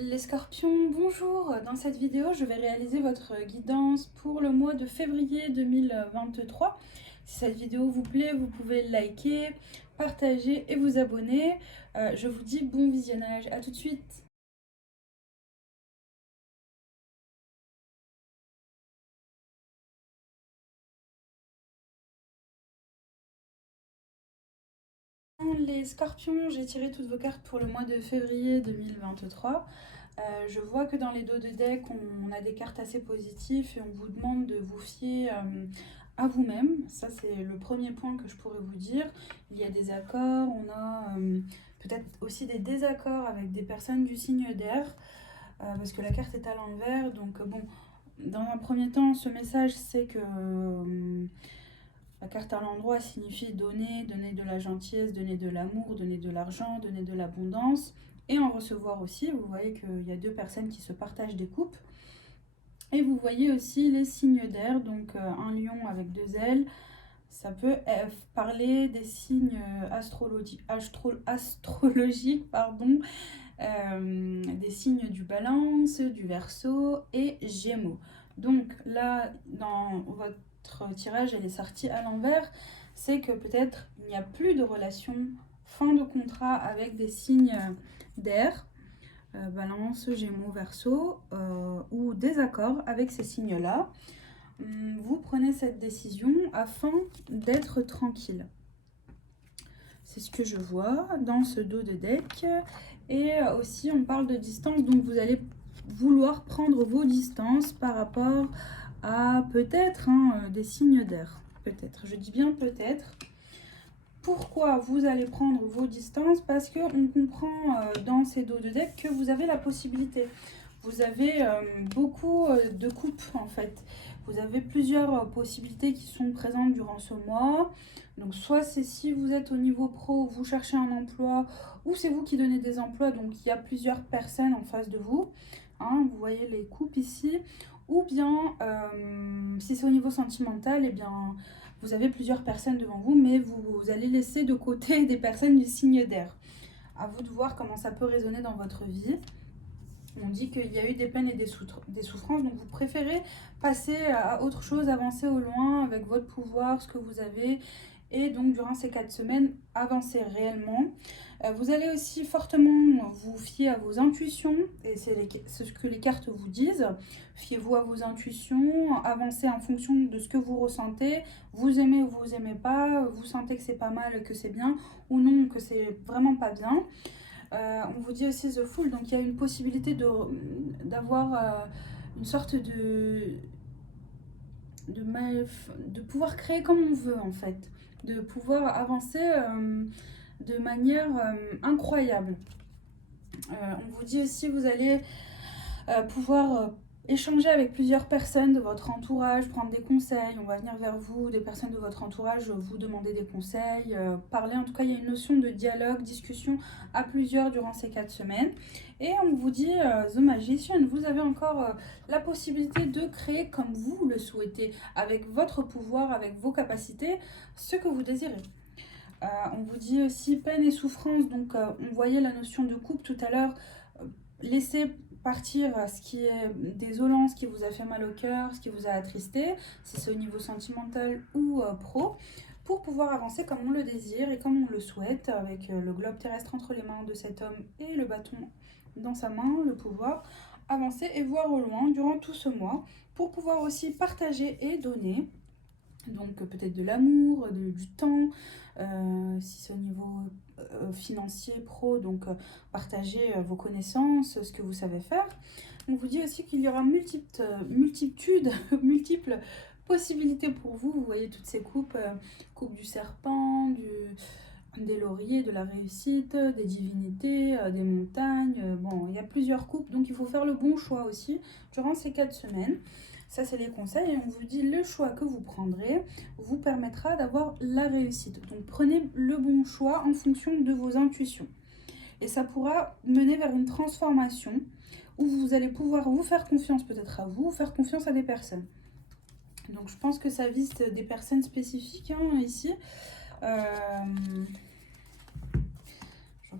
Les scorpions, bonjour! Dans cette vidéo, je vais réaliser votre guidance pour le mois de février 2023. Si cette vidéo vous plaît, vous pouvez liker, partager et vous abonner. Je vous dis bon visionnage, à tout de suite! Les scorpions, j'ai tiré toutes vos cartes pour le mois de février 2023. Je vois que dans les dos de deck, on a des cartes assez positives et on vous demande de vous fier à vous-même. Ça, c'est le premier point que je pourrais vous dire. Il y a des accords, on a peut-être aussi des désaccords avec des personnes du signe d'air, parce que la carte est à l'envers. Donc, bon, dans un premier temps, ce message, c'est que la carte à l'endroit signifie donner, donner de la gentillesse, donner de l'amour, donner de l'argent, donner de l'abondance et en recevoir aussi. Vous voyez qu'il y a deux personnes qui se partagent des coupes. Et vous voyez aussi les signes d'air, donc un lion avec deux ailes. Ça peut parler des signes astrologiques, pardon, des signes du balance, du verseau et gémeaux. Donc là, dans votre tirage, elle est sortie à l'envers. C'est que peut-être il n'y a plus de relation fin de contrat avec des signes d'air, balance, gémeaux, verseau, ou désaccord avec ces signes-là. Vous prenez cette décision afin d'être tranquille. C'est ce que je vois dans ce dos de deck. Et aussi, on parle de distance, donc vous allez vouloir prendre vos distances par rapport à peut-être des signes d'air. Peut-être, je dis bien peut-être. Pourquoi vous allez prendre vos distances? Parce qu'on comprend dans ces dos de deck que vous avez la possibilité. Vous avez beaucoup de coupes en fait. Vous avez plusieurs possibilités qui sont présentes durant ce mois. Donc soit c'est si vous êtes au niveau pro, vous cherchez un emploi, ou c'est vous qui donnez des emplois, donc il y a plusieurs personnes en face de vous. Vous voyez les coupes ici. Ou bien si c'est au niveau sentimental, eh bien vous avez plusieurs personnes devant vous, mais vous allez laisser de côté des personnes du signe d'air. À vous de voir comment ça peut résonner dans votre vie. On dit qu'il y a eu des peines et des souffrances, donc vous préférez passer à autre chose, avancer au loin avec votre pouvoir, ce que vous avez, et donc durant ces 4 semaines, avancer réellement. Vous allez aussi fortement vous fier à vos intuitions, et c'est ce que les cartes vous disent. Fiez-vous à vos intuitions, avancez en fonction de ce que vous ressentez. Vous aimez ou vous aimez pas, vous sentez que c'est pas mal, que c'est bien, ou non, que c'est vraiment pas bien. On vous dit aussi The Fool, donc il y a une possibilité d'avoir une sorte de pouvoir créer comme on veut en fait, de pouvoir avancer de manière incroyable. On vous dit aussi vous allez pouvoir échanger avec plusieurs personnes de votre entourage, prendre des conseils, on va venir vers vous, des personnes de votre entourage, vous demander des conseils, parler. En tout cas, il y a une notion de dialogue, discussion à plusieurs durant ces 4 semaines. Et on vous dit, The Magician, vous avez encore la possibilité de créer comme vous le souhaitez, avec votre pouvoir, avec vos capacités, ce que vous désirez. On vous dit aussi peine et souffrance, donc on voyait la notion de coupe tout à l'heure. Laissez partir ce qui est désolant, ce qui vous a fait mal au cœur, ce qui vous a attristé, si c'est au niveau sentimental ou pro, pour pouvoir avancer comme on le désire et comme on le souhaite, avec le globe terrestre entre les mains de cet homme et le bâton dans sa main, le pouvoir avancer et voir au loin durant tout ce mois, pour pouvoir aussi partager et donner. Donc peut-être de l'amour, du temps, si c'est au niveau financier, pro, donc partager vos connaissances, ce que vous savez faire. On vous dit aussi qu'il y aura multiples possibilités pour vous. Vous voyez toutes ces coupes, coupe du serpent, des lauriers, de la réussite, des divinités, des montagnes. Bon, il y a plusieurs coupes, donc il faut faire le bon choix aussi durant ces 4 semaines. Ça, c'est les conseils. Et on vous dit le choix que vous prendrez vous permettra d'avoir la réussite. Donc, prenez le bon choix en fonction de vos intuitions. Et ça pourra mener vers une transformation où vous allez pouvoir vous faire confiance peut-être à vous, faire confiance à des personnes. Donc, je pense que ça vise des personnes spécifiques ici. Je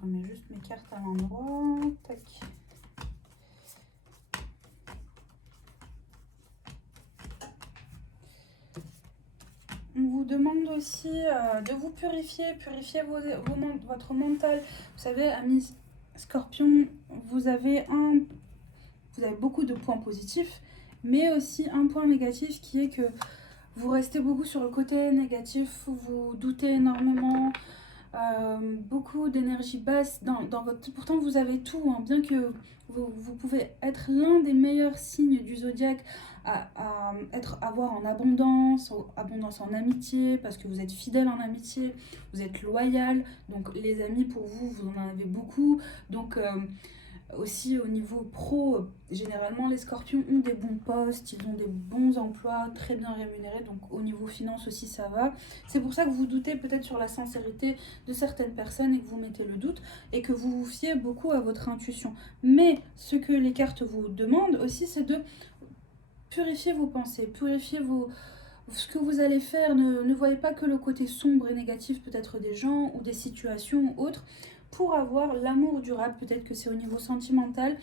remets juste mes cartes à l'endroit. Tac. vous demande aussi de vous purifier votre mental. Vous savez, amis Scorpion, vous avez beaucoup de points positifs, mais aussi un point négatif qui est que vous restez beaucoup sur le côté négatif, vous doutez énormément, beaucoup d'énergie basse dans votre... Pourtant, vous avez tout, hein, bien que vous pouvez être l'un des meilleurs signes du zodiaque avoir en abondance en amitié, parce que vous êtes fidèle en amitié, vous êtes loyal, donc les amis pour vous, vous en avez beaucoup. Donc aussi au niveau pro, généralement les scorpions ont des bons postes, ils ont des bons emplois très bien rémunérés, donc au niveau finance aussi ça va. C'est pour ça que vous doutez peut-être sur la sincérité de certaines personnes et que vous mettez le doute et que vous vous fiez beaucoup à votre intuition. Mais ce que les cartes vous demandent aussi, c'est de purifier vos pensées, ce que vous allez faire. Ne voyez pas que le côté sombre et négatif peut-être des gens ou des situations ou autres. Pour avoir l'amour durable, peut-être que c'est au niveau sentimental,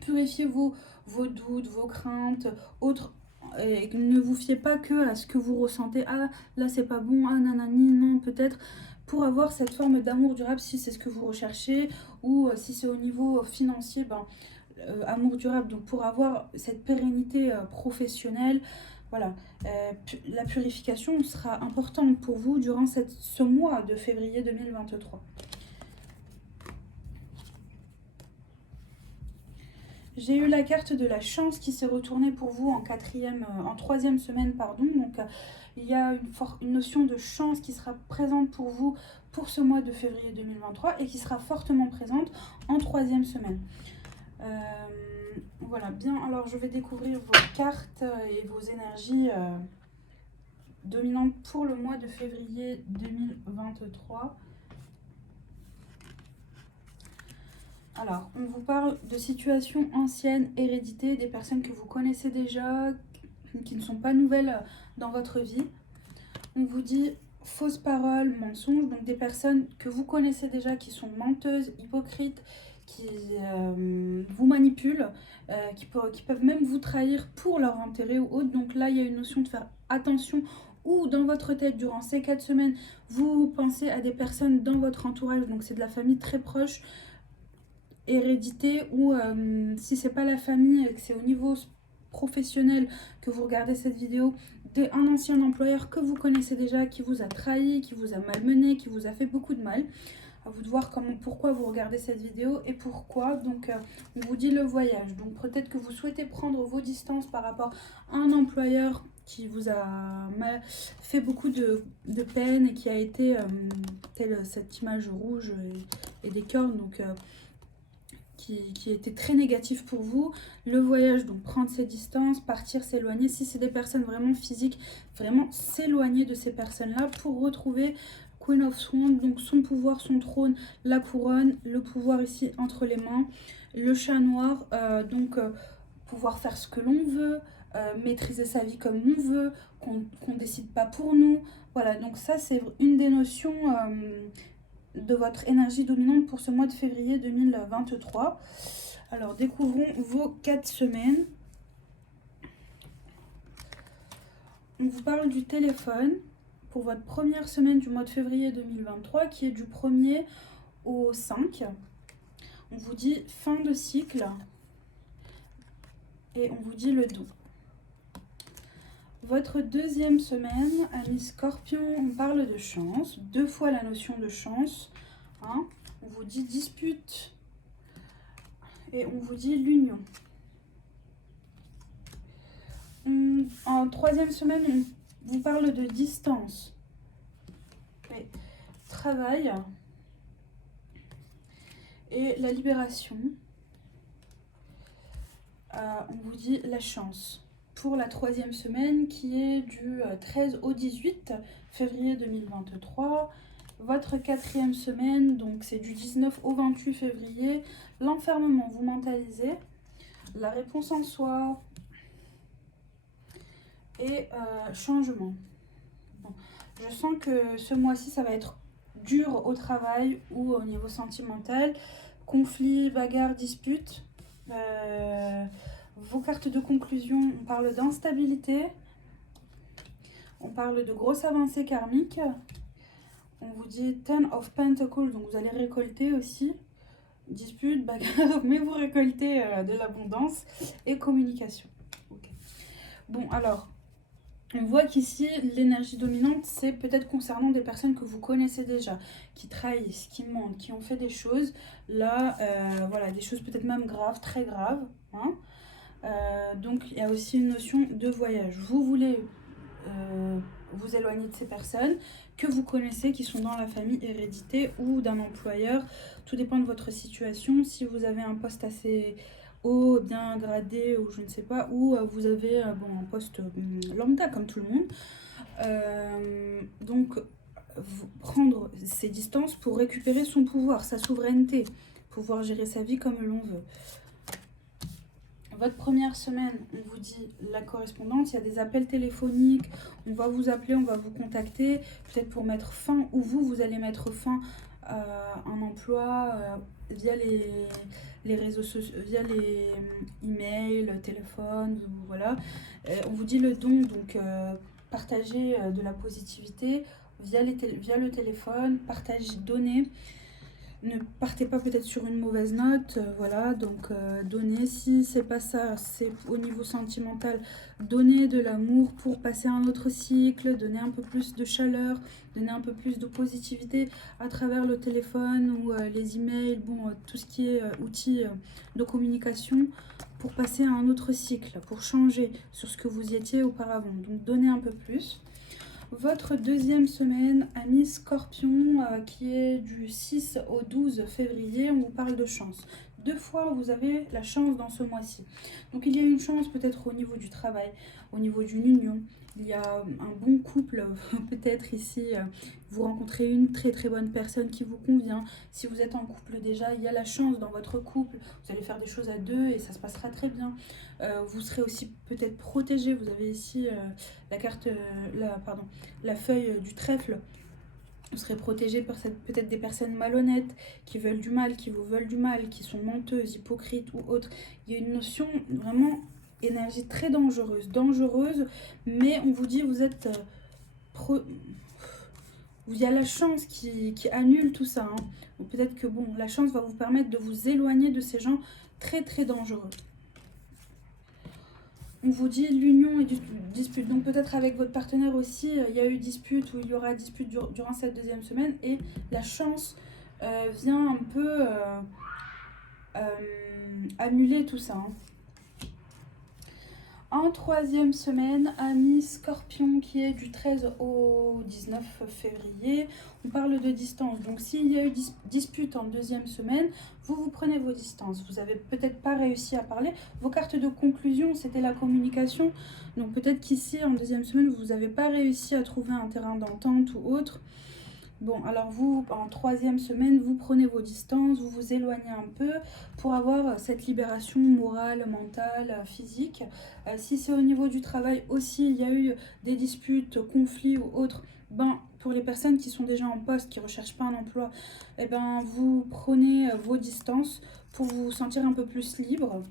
purifiez vos doutes, vos craintes, autres. Et ne vous fiez pas que à ce que vous ressentez. Ah, là c'est pas bon, ah nanani, non, peut-être. Pour avoir cette forme d'amour durable, si c'est ce que vous recherchez, ou si c'est au niveau financier, amour durable. Donc pour avoir cette pérennité professionnelle, voilà, la purification sera importante pour vous durant ce mois de février 2023. J'ai eu la carte de la chance qui s'est retournée pour vous en troisième semaine, pardon. Donc il y a une notion de chance qui sera présente pour vous pour ce mois de février 2023 et qui sera fortement présente en troisième semaine. Voilà, bien, alors je vais découvrir vos cartes et vos énergies dominantes pour le mois de février 2023. Alors, on vous parle de situations anciennes, hérédité, des personnes que vous connaissez déjà, qui ne sont pas nouvelles dans votre vie. On vous dit fausses paroles, mensonges, donc des personnes que vous connaissez déjà qui sont menteuses, hypocrites, qui vous manipulent, qui peuvent même vous trahir pour leur intérêt ou autre. Donc là, il y a une notion de faire attention, ou dans votre tête, durant ces 4 semaines, vous pensez à des personnes dans votre entourage, donc c'est de la famille très proche, hérédité, ou si c'est pas la famille, que c'est au niveau professionnel que vous regardez cette vidéo, un ancien employeur que vous connaissez déjà, qui vous a trahi, qui vous a malmené, qui vous a fait beaucoup de mal. À vous de voir pourquoi vous regardez cette vidéo et pourquoi. Donc on vous dit le voyage. Donc peut-être que vous souhaitez prendre vos distances par rapport à un employeur qui vous a fait beaucoup de peine et qui a été telle cette image rouge et des cornes, donc qui était très négatif pour vous. Le voyage, donc prendre ses distances, partir, s'éloigner. Si c'est des personnes vraiment physiques, vraiment s'éloigner de ces personnes-là pour retrouver Queen of Swan, donc son pouvoir, son trône, la couronne, le pouvoir ici entre les mains, le chat noir, pouvoir faire ce que l'on veut, maîtriser sa vie comme on veut, qu'on décide pas pour nous. Voilà, donc ça c'est une des notions de votre énergie dominante pour ce mois de février 2023. Alors, découvrons vos 4 semaines. On vous parle du téléphone pour votre première semaine du mois de février 2023, qui est du 1er au 5. On vous dit fin de cycle et on vous dit le doux. Votre deuxième semaine, amis Scorpion, on parle de chance. 2 fois la notion de chance. Hein. On vous dit dispute et on vous dit l'union. En troisième semaine, on vous parle de distance. Et travail et la libération. On vous dit la chance. Pour la troisième semaine qui est du 13 au 18 février 2023. Votre quatrième semaine, donc c'est du 19 au 28 février. L'enfermement, vous mentalisez. La réponse en soi. Et changement. Bon. Je sens que ce mois-ci, ça va être dur au travail ou au niveau sentimental. Conflit, bagarre, dispute. Vos cartes de conclusion, on parle d'instabilité. On parle de grosses avancées karmiques. On vous dit Ten of Pentacles, donc vous allez récolter aussi. Dispute, bagarre, mais vous récoltez de l'abondance et communication. Okay. Bon, alors, on voit qu'ici, l'énergie dominante, c'est peut-être concernant des personnes que vous connaissez déjà, qui trahissent, qui mentent, qui ont fait des choses. Là, voilà, des choses peut-être même graves, très graves. Hein. Donc, il y a aussi une notion de voyage. Vous voulez vous éloigner de ces personnes que vous connaissez, qui sont dans la famille hérédité ou d'un employeur. Tout dépend de votre situation. Si vous avez un poste assez haut, bien gradé ou je ne sais pas, ou vous avez bon, un poste lambda comme tout le monde. Donc, prendre ses distances pour récupérer son pouvoir, sa souveraineté, pouvoir gérer sa vie comme l'on veut. Votre première semaine, on vous dit la correspondance, il y a des appels téléphoniques, on va vous appeler, on va vous contacter, peut-être pour mettre fin, ou vous allez mettre fin à un emploi via les réseaux sociaux, via les emails, téléphone, voilà. On vous dit le don, donc partager de la positivité via le téléphone, partager, donner. Ne partez pas peut-être sur une mauvaise note, voilà, donc donnez, si c'est pas ça, c'est au niveau sentimental, donnez de l'amour pour passer à un autre cycle, donnez un peu plus de chaleur, donnez un peu plus de positivité à travers le téléphone ou les emails, bon, tout ce qui est outils de communication pour passer à un autre cycle, pour changer sur ce que vous y étiez auparavant, donc donnez un peu plus. Votre deuxième semaine, amis Scorpion, qui est du 6 au 12 février, on vous parle de chance. 2 fois, vous avez la chance dans ce mois-ci. Donc il y a une chance peut-être au niveau du travail, au niveau d'une union. Il y a un bon couple, peut-être ici, vous rencontrez une très très bonne personne qui vous convient. Si vous êtes en couple déjà, il y a la chance dans votre couple. Vous allez faire des choses à deux et ça se passera très bien. Vous serez aussi peut-être protégé. Vous avez ici la carte, la feuille du trèfle. Vous serez protégé par peut-être des personnes malhonnêtes qui veulent du mal, qui vous veulent du mal, qui sont menteuses, hypocrites ou autres. Il y a une notion vraiment énergie très dangereuse, mais on vous dit vous êtes il y a la chance qui annule tout ça. Hein. Peut-être que bon, la chance va vous permettre de vous éloigner de ces gens très très dangereux. On vous dit l'union et dispute. Donc peut-être avec votre partenaire aussi, il y a eu dispute ou il y aura dispute durant cette deuxième semaine. Et la chance vient un peu annuler tout ça. Hein. En troisième semaine, amis Scorpion, qui est du 13 au 19 février, on parle de distance. Donc s'il y a eu dispute en deuxième semaine, vous prenez vos distances. Vous n'avez peut-être pas réussi à parler. Vos cartes de conclusion, c'était la communication. Donc peut-être qu'ici, en deuxième semaine, vous n'avez pas réussi à trouver un terrain d'entente ou autre. Bon, alors vous, en troisième semaine, vous prenez vos distances, vous vous éloignez un peu pour avoir cette libération morale, mentale, physique. Si c'est au niveau du travail aussi, il y a eu des disputes, conflits ou autres, pour les personnes qui sont déjà en poste, qui ne recherchent pas un emploi, vous prenez vos distances pour vous sentir un peu plus libre.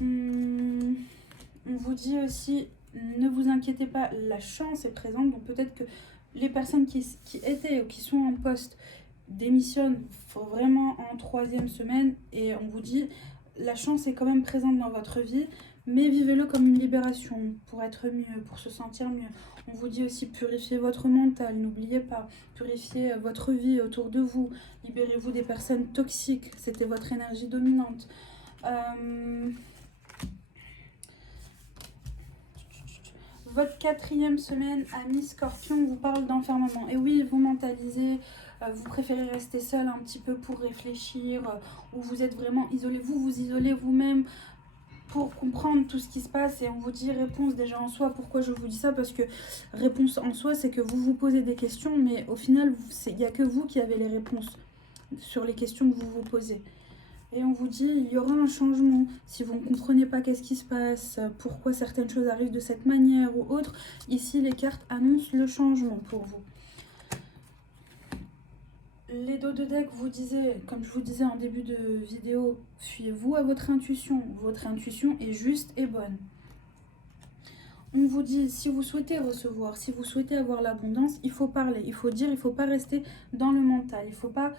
On vous dit aussi, ne vous inquiétez pas, la chance est présente, donc peut-être que les personnes qui étaient ou qui sont en poste démissionnent vraiment en troisième semaine et on vous dit la chance est quand même présente dans votre vie, mais vivez-le comme une libération pour être mieux, pour se sentir mieux. On vous dit aussi purifiez votre mental, n'oubliez pas, purifiez votre vie autour de vous, libérez-vous des personnes toxiques, c'était votre énergie dominante. Votre quatrième semaine, amis Scorpion, vous parle d'enfermement. Et oui, vous mentalisez, vous préférez rester seul un petit peu pour réfléchir, ou vous êtes vraiment isolé. Vous isolez vous-même pour comprendre tout ce qui se passe. Et on vous dit réponse déjà en soi. Pourquoi je vous dis ça? Parce que réponse en soi, c'est que vous vous posez des questions, mais au final, il n'y a que vous qui avez les réponses sur les questions que vous vous posez. Et on vous dit, il y aura un changement. Si vous ne comprenez pas qu'est-ce qui se passe, pourquoi certaines choses arrivent de cette manière ou autre, ici les cartes annoncent le changement pour vous. Les dos de deck vous disaient, comme je vous disais en début de vidéo, fiez-vous à votre intuition. Votre intuition est juste et bonne. On vous dit, si vous souhaitez recevoir, si vous souhaitez avoir l'abondance, il faut parler, il faut dire, il ne faut pas rester dans le mental, il ne faut pas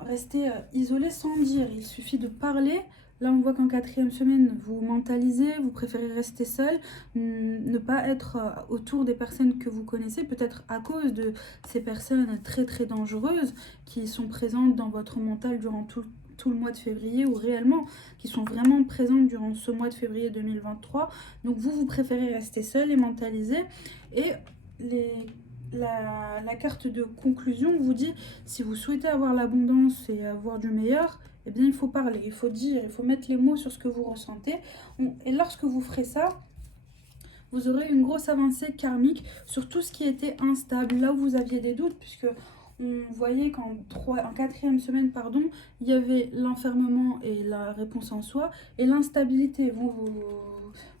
rester isolé sans dire, il suffit de parler. Là, on voit qu'en quatrième semaine, vous mentalisez, vous préférez rester seul, ne pas être autour des personnes que vous connaissez, peut-être à cause de ces personnes très très dangereuses qui sont présentes dans votre mental durant tout le mois de février, ou réellement qui sont vraiment présentes durant ce mois de février 2023. Donc vous préférez rester seul et mentaliser. Et les la carte de conclusion vous dit, si vous souhaitez avoir l'abondance et avoir du meilleur, eh bien il faut parler, il faut dire, il faut mettre les mots sur ce que vous ressentez. Et lorsque vous ferez ça, vous aurez une grosse avancée karmique sur tout ce qui était instable, là où vous aviez des doutes, puisque on voyait en quatrième semaine, pardon, il y avait l'enfermement et la réponse en soi, et l'instabilité.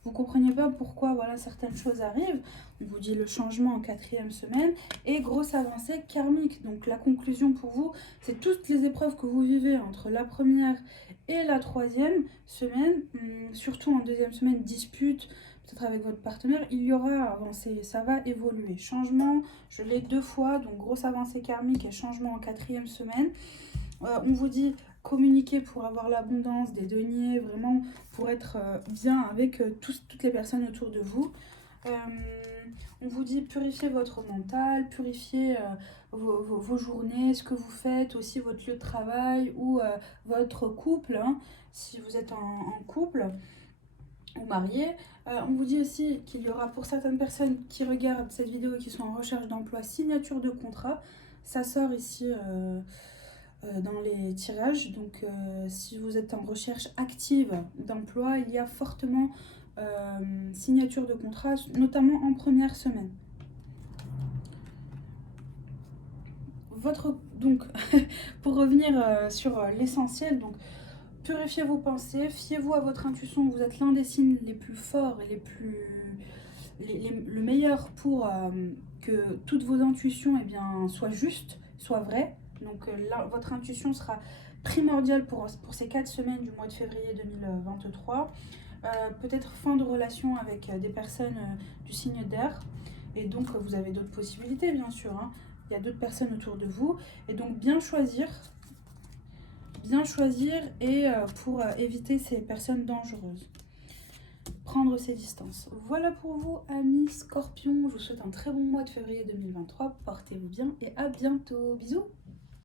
Vous compreniez pas pourquoi voilà, certaines choses arrivent. On vous dit le changement en quatrième semaine et grosse avancée karmique. Donc la conclusion pour vous, c'est toutes les épreuves que vous vivez entre la première et la troisième semaine, surtout en deuxième semaine, dispute, peut-être avec votre partenaire, il y aura avancée, ça va évoluer. Changement, je l'ai 2 fois, donc grosse avancée karmique et changement en quatrième semaine. On vous dit communiquer pour avoir l'abondance des deniers, vraiment pour être bien avec toutes les personnes autour de vous. On vous dit purifier votre mental, purifier vos journées, ce que vous faites, aussi votre lieu de travail ou votre couple, hein, si vous êtes en couple ou marié. On vous dit aussi qu'il y aura pour certaines personnes qui regardent cette vidéo et qui sont en recherche d'emploi, signature de contrat. Ça sort ici dans les tirages. Donc si vous êtes en recherche active d'emploi, il y a fortement signature de contrat, notamment en première semaine. Donc, pour revenir sur l'essentiel, donc purifiez vos pensées, fiez-vous à votre intuition, vous êtes l'un des signes les plus forts et le meilleur pour que toutes vos intuitions soient justes, soient vraies. Donc là, votre intuition sera primordiale pour ces 4 semaines du mois de février 2023. Peut-être fin de relation avec des personnes du signe d'air. Et donc vous avez d'autres possibilités bien sûr, hein. Il y a d'autres personnes autour de vous. Et donc bien choisir et pour éviter ces personnes dangereuses. Prendre ses distances. Voilà pour vous, amis Scorpions. Je vous souhaite un très bon mois de février 2023. Portez-vous bien et à bientôt. Bisous.